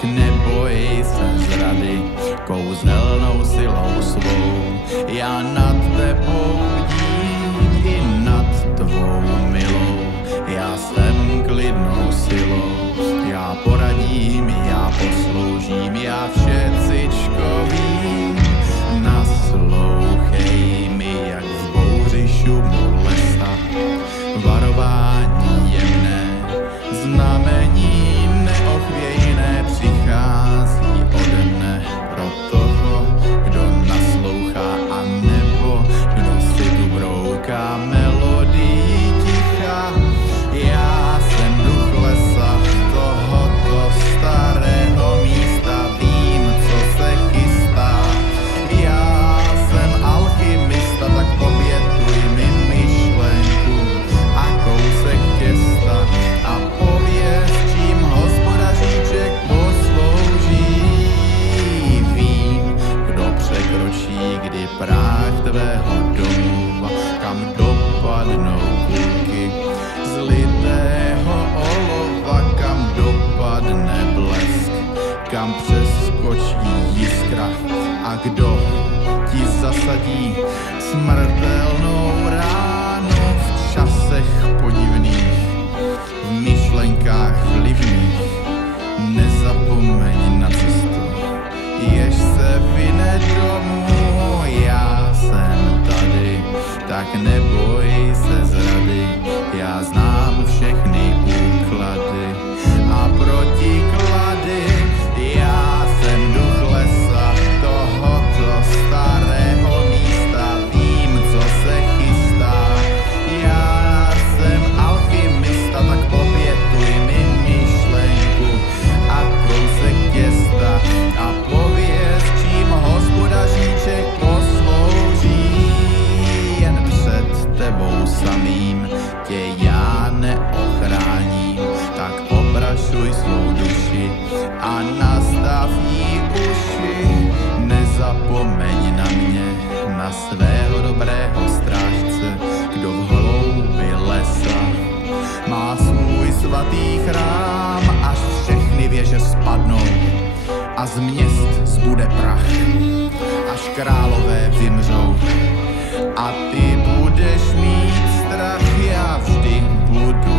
tak neboj se zrady, kouzelnou silou svou. Já nad tebou bdím i nad tvou milou, já jsem klidnou silou, já poradím, já posloužím, já všecičko vím. Naslouchej mi, jak v bouři šumu lesa, varování jemné, znamení neochvějné přichází ode mne pro toho, kdo naslouchá, a nebo kdo si tu brouká melodii ticha. Já jsem duch lesa, tohoto starého místa, vím, co se chystá. Já jsem alchymista, tak obětuj mi myšlenku a kousek těsta a pověz, čím hospodaříček poslouží. Vím, kdo překročí, kdy práh tvého domova, kam dopadnou kulky z litého olova, kam dopadne blesk, kam přeskočí jiskra, a kdo ti zasadí smrtelnou ránu v časech podivných, v myšlenkách vlivných. Nezapomeň na cestu, jež se vyne domů. Já jsem tady, tak neboj se zrady, já znám všechny úklady a protiklady. Já jsem duch lesa, tohoto starého místa, vím, co se chystá. Já jsem alchymista, tak obětuj mi myšlenku a kousek těsta a pověz, čím hospodaříček poslouží. Jen před tebou samým tě já neochráním, tak oprašuj svou duši a nastav jí uši. Nezapomeň na mě, na svého dobrého strážce, kdo v hloubi lesa má svůj svatý chrám, až všechny věže spadnou a z měst zbude prach, až králové vymřou a ty budeš mít strach. Já vždy budu